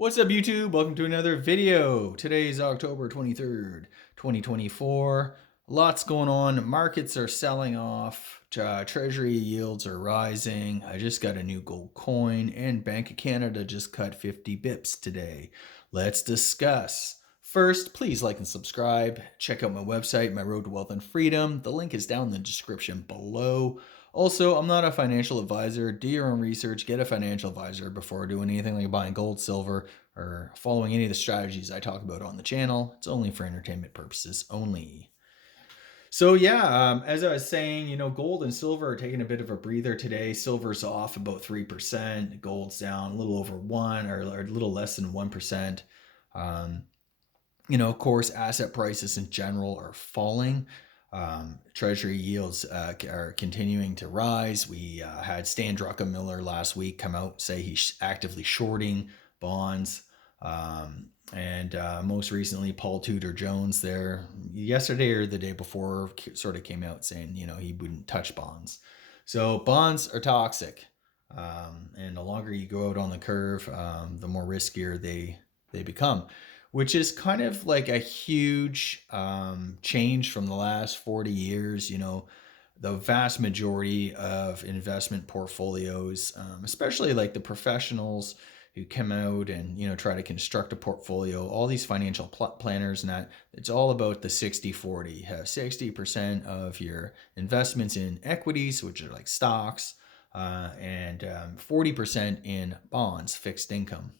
What's up, YouTube? Welcome to another video. Today is October 23rd, 2024. Lots going on. Markets are selling off. Treasury yields are rising. I just got a new gold coin, and Bank of Canada just cut 50 bips today. Let's discuss. First, please like and subscribe. Check out my website, My Road to Wealth and Freedom. The link is down in the description below. Also, I'm not a financial advisor. Do your own research. Get a financial advisor before doing anything like buying gold, silver, or following any of the strategies I talk about on the channel. It's only for entertainment purposes only. So yeah, as I was saying, gold and silver are taking a bit of a breather today. Silver's off about 3%. Gold's down a little over 1 or a little less than 1%. Of course, asset prices in general are falling. Treasury yields are continuing to rise. We had Stan Druckenmiller last week come out say he's actively shorting bonds. And most recently, Paul Tudor Jones there yesterday or the day before sort of came out saying, he wouldn't touch bonds. So bonds are toxic. And the longer you go out on the curve, the more riskier they become, which is kind of like a huge change from the last 40 years. The vast majority of investment portfolios, especially like the professionals who come out and try to construct a portfolio, all these financial planners, and that it's all about the 60-40. Have 60% of your investments in equities, which are like stocks, and 40% in bonds, fixed income.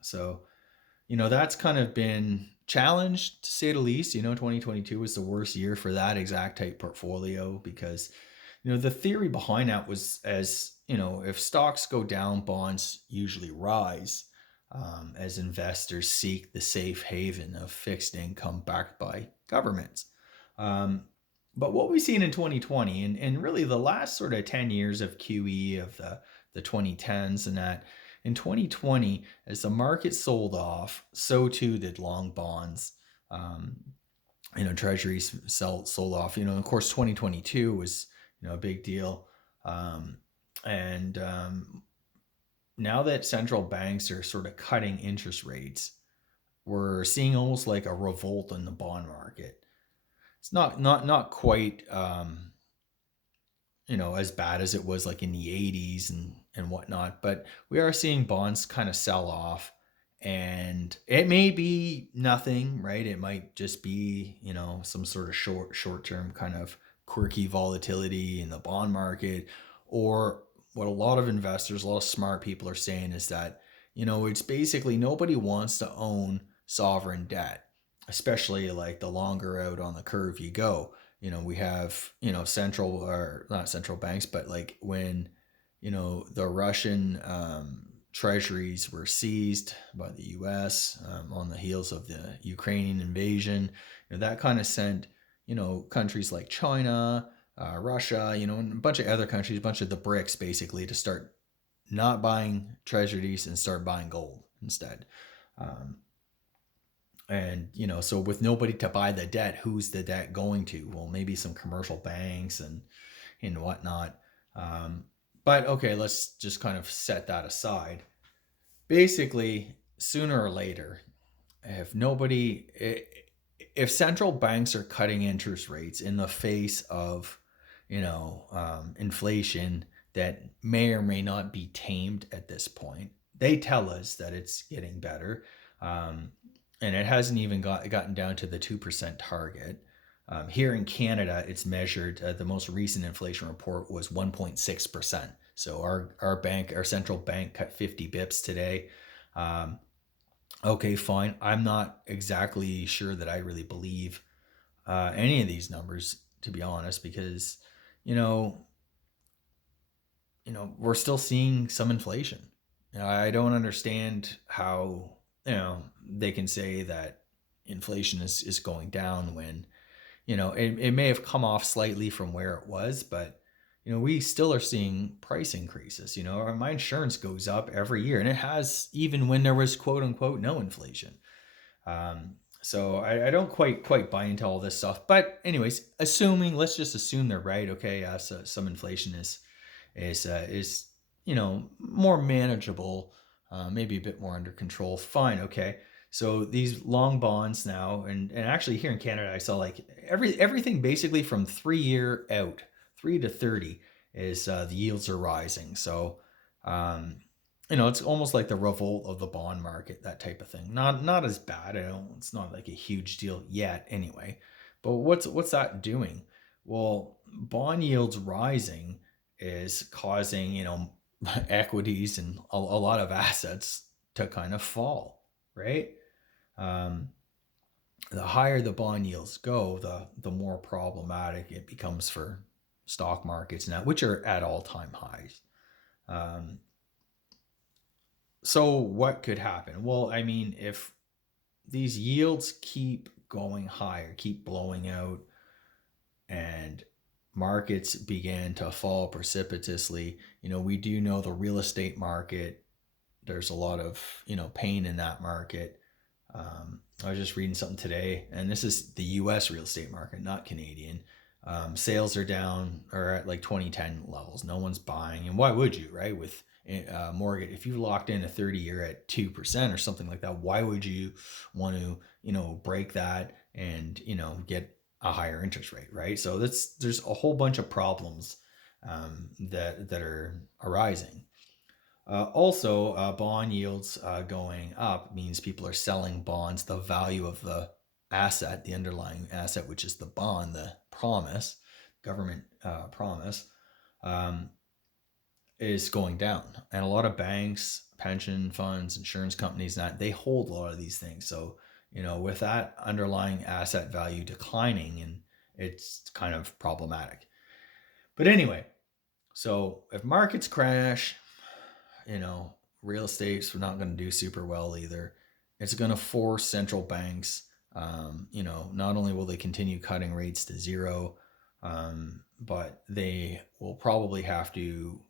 So that's kind of been challenged, to say the least. 2022 was the worst year for that exact type portfolio because the theory behind that was, if stocks go down, bonds usually rise, as investors seek the safe haven of fixed income backed by governments. But what we've seen in 2020 and really the last sort of 10 years of QE of the 2010s and that, in 2020, as the market sold off, so too did long bonds. Treasuries sold off. Of course, 2022 was a big deal. And now that central banks are sort of cutting interest rates, we're seeing almost like a revolt in the bond market. It's not quite as bad as it was like in the 80s and whatnot, but we are seeing bonds kind of sell off, and it may be nothing, right? It might just be, some sort of short-term kind of quirky volatility in the bond market, or what a lot of investors, a lot of smart people are saying is that, it's basically nobody wants to own sovereign debt, especially like the longer out on the curve you go. We have, central or not central banks, but like when, the Russian treasuries were seized by the US on the heels of the Ukrainian invasion, that kind of sent, countries like China, Russia, and a bunch of other countries, a bunch of the BRICS basically, to start not buying treasuries and start buying gold instead. And, so with nobody to buy the debt, who's the debt going to? Well, maybe some commercial banks and whatnot. But okay, let's just kind of set that aside. Basically, sooner or later, if central banks are cutting interest rates in the face of, inflation that may or may not be tamed at this point, they tell us that it's getting better. And it hasn't even gotten down to the 2% target. Here in Canada, it's measured, the most recent inflation report was 1.6%. So our central bank cut 50 bips today. Okay, fine. I'm not exactly sure that I really believe any of these numbers, to be honest, because, we're still seeing some inflation. I don't understand how they can say that inflation is going down when, it may have come off slightly from where it was, but, we still are seeing price increases. My insurance goes up every year, and it has even when there was quote unquote no inflation. So I don't quite buy into all this stuff. But anyways, let's just assume they're right. Okay, so some inflation is more manageable maybe a bit more under control. Fine, okay. So these long bonds now, and actually here in Canada, I saw like everything basically from 3 year out, 3 to 30 is the yields are rising. So um, it's almost like the revolt of the bond market, that type of thing. Not as bad. I don't. It's not like a huge deal yet, anyway. But what's that doing? Well, bond yields rising is causing equities and a lot of assets to kind of fall, right? Um, the higher the bond yields go, the more problematic it becomes for stock markets now, which are at all time highs. Um, so what could happen? Well, I mean, if these yields keep going higher, keep blowing out, and markets began to fall precipitously, we do know the real estate market, there's a lot of pain in that market. I was just reading something today, and this is the U.S. real estate market, not Canadian. Sales are down or at like 2010 levels. No one's buying, and why would you, right? With mortgage, if you locked in a 30-year at 2% or something like that, why would you want to break that and get a higher interest rate, right? So there's a whole bunch of problems that are arising. Also, bond yields going up means people are selling bonds. The value of the asset, the underlying asset, which is the bond, the promise, government promise, um, is going down. And a lot of banks, pension funds, insurance companies, that they hold a lot of these things. So, with that underlying asset value declining, and it's kind of problematic. But anyway, so if markets crash, you know, real estate's not going to do super well either. It's going to force central banks. Not only will they continue cutting rates to zero, but they will probably have to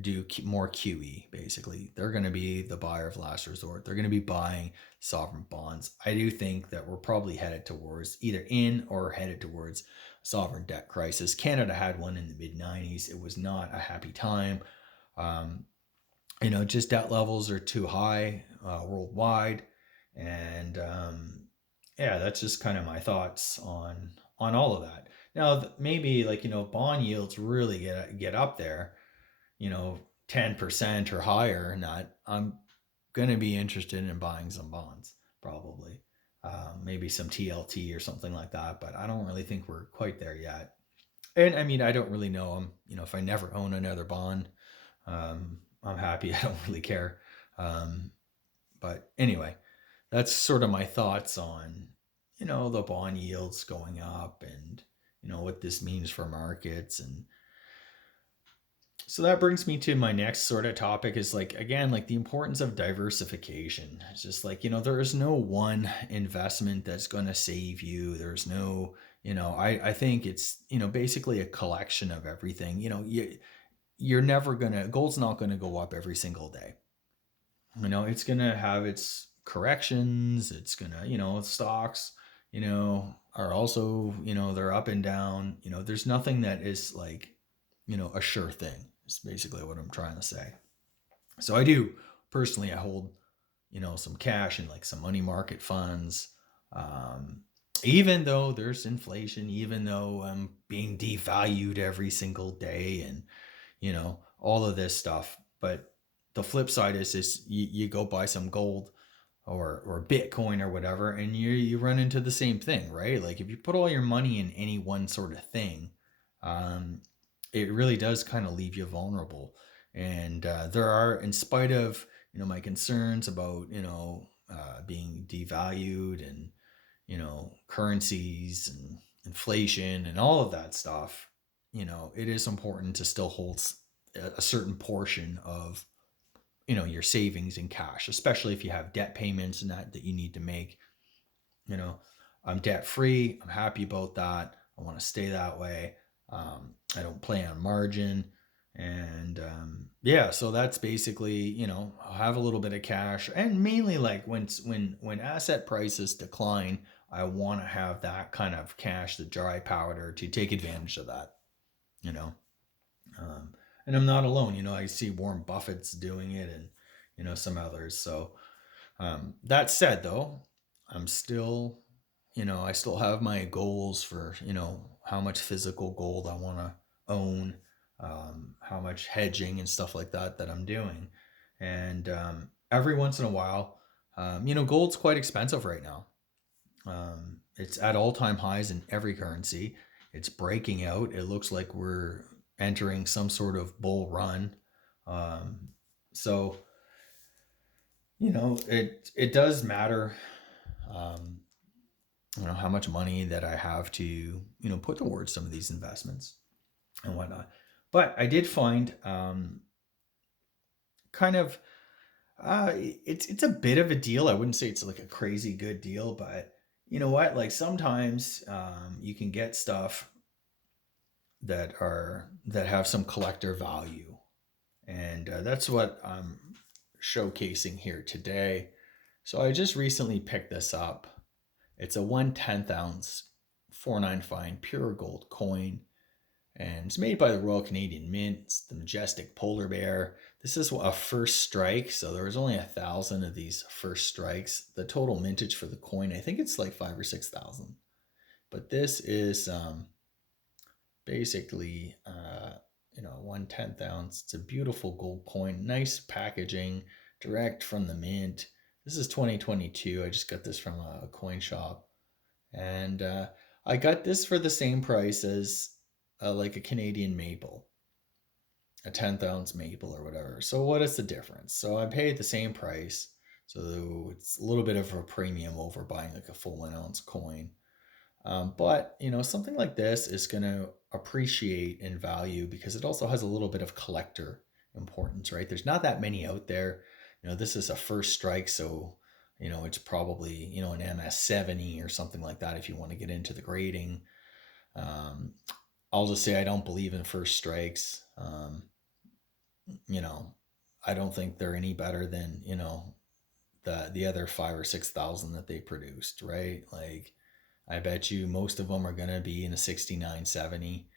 do more QE. Basically, they're going to be the buyer of last resort. They're going to be buying sovereign bonds. I do think that we're probably headed towards either in or headed towards sovereign debt crisis. Canada had one in the mid '90s. It was not a happy time. Um, just debt levels are too high worldwide, and yeah, that's just kind of my thoughts on all of that. Now, maybe like bond yields really get up there, 10% or higher, and that I'm gonna be interested in buying some bonds probably. Maybe some TLT or something like that, but I don't really think we're quite there yet. And I mean, I don't really know. If I never own another bond, I'm happy. I don't really care. Um, but anyway, that's sort of my thoughts on, the bond yields going up and, what this means for markets. And so that brings me to my next sort of topic is like, again, like the importance of diversification. It's just like, there is no one investment that's going to save you. There's no, I think it's, basically a collection of everything. You're never gonna gold's not gonna go up every single day. It's gonna have its corrections. It's gonna, stocks, are also, they're up and down. There's nothing that is like, a sure thing. Is basically what I'm trying to say. So I do personally, I hold, some cash in like some money market funds. Um, Even though there's inflation, even though I'm being devalued every single day, and all of this stuff. But the flip side is you go buy some gold or Bitcoin or whatever, and you run into the same thing, right? Like if you put all your money in any one sort of thing, um, it really does kind of leave you vulnerable. And there are, in spite of my concerns about being devalued and currencies and inflation and all of that stuff, it is important to still hold a certain portion of your savings in cash, especially if you have debt payments and that you need to make. you know I'm debt free. I'm happy about that. I want to stay that way. I don't play on margin. And yeah, so that's basically, I'll have a little bit of cash, and mainly like when asset prices decline, I want to have that kind of cash, the dry powder, to take advantage of that. you know um, and I'm not alone. I see Warren Buffett's doing it, and some others. So that said, though, I'm still, I still have my goals for, how much physical gold I want to own, how much hedging and stuff like that I'm doing. And every once in a while, gold's quite expensive right now. It's at all time highs in every currency. It's breaking out. It looks like we're entering some sort of bull run. Um, so, it does matter, um, how much money that I have to, put towards some of these investments and whatnot. But I did find, kind of, it's a bit of a deal. I wouldn't say it's like a crazy good deal, but you know what? Like sometimes you can get stuff that have some collector value, and that's what I'm showcasing here today. So I just recently picked this up. It's a 1/10 ounce 495 pure gold coin, and it's made by the Royal Canadian Mint. It's the majestic polar bear. This is a first strike, so there was only 1,000 of these first strikes. The total mintage for the coin, I think it's like 5 or 6 thousand. But this is basically, 1/10 ounce. It's a beautiful gold coin, nice packaging, direct from the mint. This is 2022. I just got this from a coin shop, and I got this for the same price as like a Canadian maple, a 10th ounce maple or whatever. So what is the difference? So I paid the same price. So it's a little bit of a premium over buying like a full 1 ounce coin. But something like this is going to appreciate in value because it also has a little bit of collector importance, right? There's not that many out there. This is a first strike, so it's probably an MS70 or something like that if you want to get into the grading. Um, I'll just say I don't believe in first strikes. You know, I don't think they're any better than the other 5 or 6 thousand that they produced, right? Like I bet you most of them are going to be in a 69, 70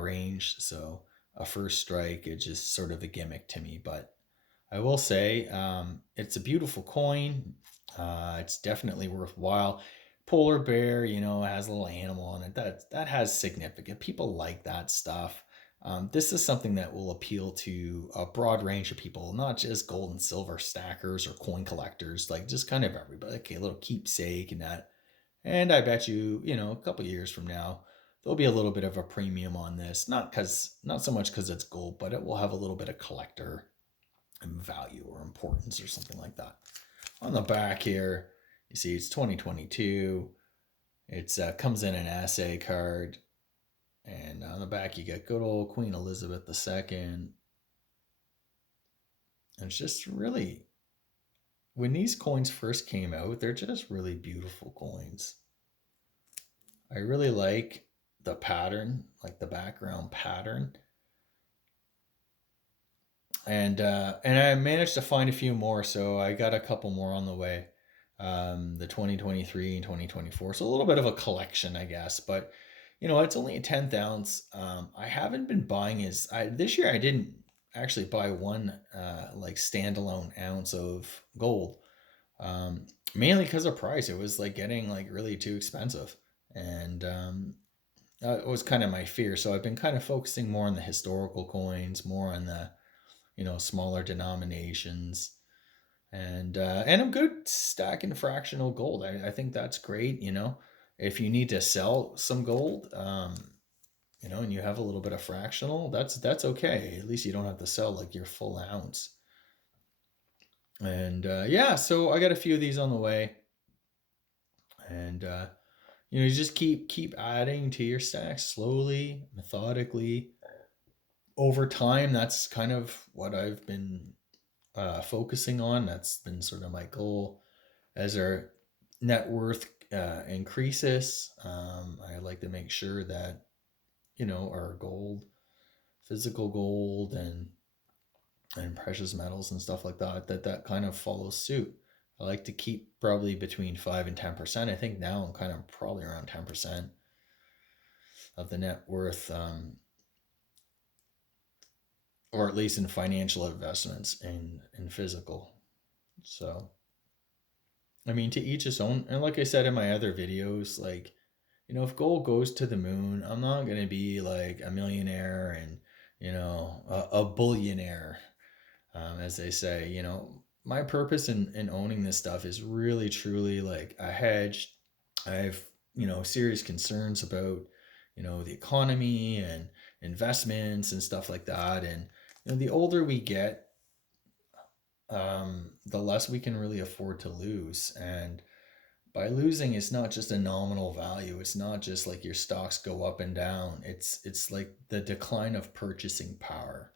range. So a first strike is just sort of a gimmick to me. But I will say it's a beautiful coin. It's definitely worthwhile. Polar bear, has a little animal on it. That has significant. People like that stuff. This is something that will appeal to a broad range of people, not just gold and silver stackers or coin collectors, like just kind of everybody. Okay, a little keepsake and that. And I bet you, a couple years from now, there'll be a little bit of a premium on this. Not so much because it's gold, but it will have a little bit of collector value or importance or something like that. On the back here, you see it's 2022. It's comes in an assay card, and on the back you get good old Queen Elizabeth II. And it's just really, when these coins first came out, they're just really beautiful coins. I really like the pattern, like the background pattern. And I managed to find a few more, so I got a couple more on the way. The 2023 and 2024, so a little bit of a collection, I guess. But it's only a 10th ounce. I haven't been buying this year. I didn't actually buy one like standalone ounce of gold, mainly because of price. It was like getting like really too expensive, and it was kind of my fear. So I've been kind of focusing more on the historical coins, more on the smaller denominations, and I'm good stacking fractional gold. I think that's great. If you need to sell some gold, and you have a little bit of fractional, that's okay. At least you don't have to sell like your full ounce. And yeah, so I got a few of these on the way, and you just keep adding to your stack slowly, methodically over time. That's kind of what I've been focusing on. That's been sort of my goal as our net worth increases. I like to make sure that our gold, physical gold, and precious metals and stuff like that kind of follows suit. I like to keep probably between 5 and 10%. I think now I'm kind of probably around 10% of the net worth. or at least in financial investments in physical. So, I mean, to each his own. And like I said in my other videos, like, if gold goes to the moon, I'm not going to be like a millionaire and, a billionaire, as they say. My purpose in owning this stuff is really, truly like a hedge. I have, serious concerns about, the economy and investments and stuff like that. And, the older we get, the less we can really afford to lose. And by losing, it's not just a nominal value. It's not just like your stocks go up and down. It's like the decline of purchasing power.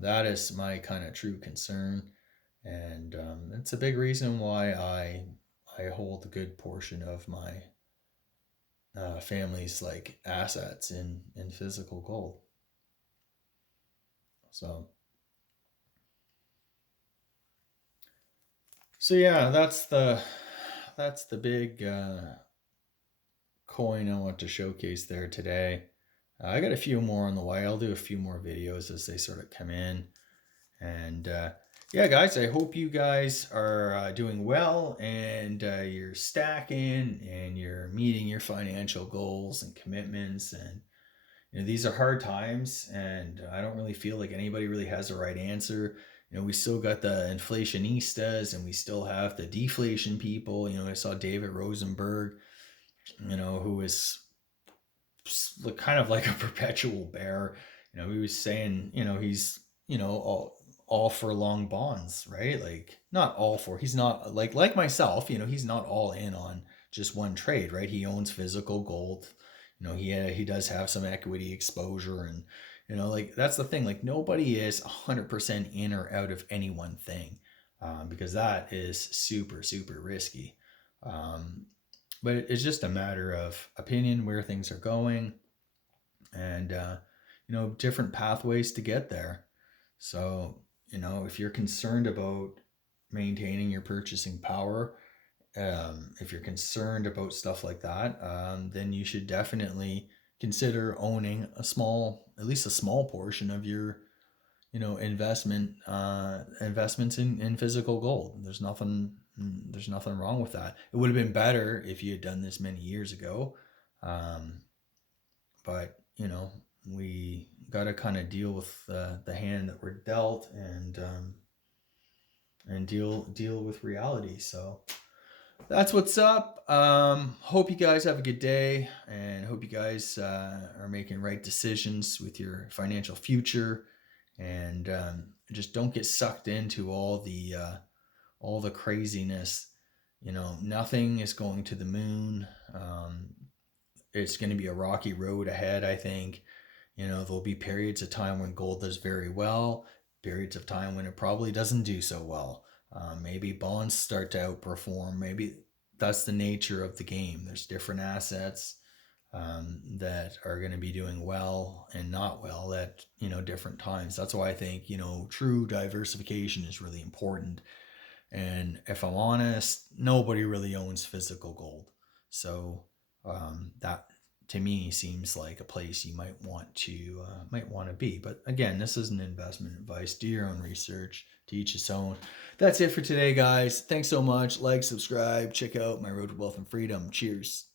That is my kind of true concern, and it's a big reason why I hold a good portion of my family's like assets in physical gold. So yeah, that's the big coin I want to showcase there today. I got a few more on the way. I'll do a few more videos as they sort of come in. And yeah, guys, I hope you guys are doing well and you're stacking and you're meeting your financial goals and commitments. And these are hard times, and I don't really feel like anybody really has the right answer. We still got the inflationistas and we still have the deflation people. I saw David Rosenberg, who is kind of like a perpetual bear. He was saying, he's, all for long bonds, right? Like not all for, he's not like myself, he's not all in on just one trade, right? He owns physical gold. He does have some equity exposure, and like that's the thing. Like nobody is 100% in or out of any one thing, because that is super super risky. Um, but it's just a matter of opinion where things are going, and different pathways to get there. So if you're concerned about maintaining your purchasing power, if you're concerned about stuff like that, then you should definitely consider owning at least a small portion of your investments in physical gold. There's nothing wrong with that. It would have been better if you had done this many years ago, um, but we got to kind of deal with the hand that we're dealt, and deal with reality. So that's what's up. Hope you guys have a good day, and hope you guys are making right decisions with your financial future, and just don't get sucked into all the craziness. Nothing is going to the moon. It's going to be a rocky road ahead, I think. There'll be periods of time when gold does very well, periods of time when it probably doesn't do so well. Maybe bonds start to outperform. Maybe that's the nature of the game. There's different assets that are going to be doing well and not well at different times. That's why I think true diversification is really important. And if I'm honest, nobody really owns physical gold. So that to me seems like a place you might want to be. But again, this isn't investment advice. Do your own research. To each his own. That's it for today, guys. Thanks so much. Like, subscribe, check out my Road to Wealth and Freedom. Cheers.